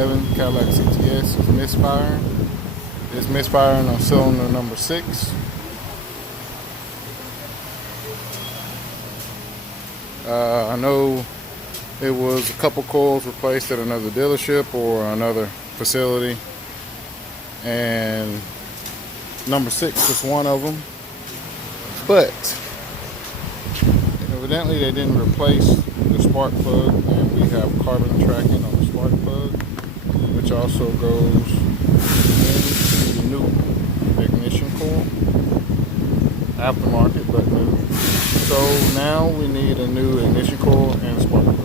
2011 Cadillac CTS is misfiring. It's misfiring on cylinder number 6. I know it was a couple coils replaced at another dealership or another facility, and number 6 was one of them. But evidently they didn't replace the spark plug, and we have carbon tracking on the spark plug, which also goes into the new ignition coil, aftermarket but new. So now we need a new ignition coil and spark plug.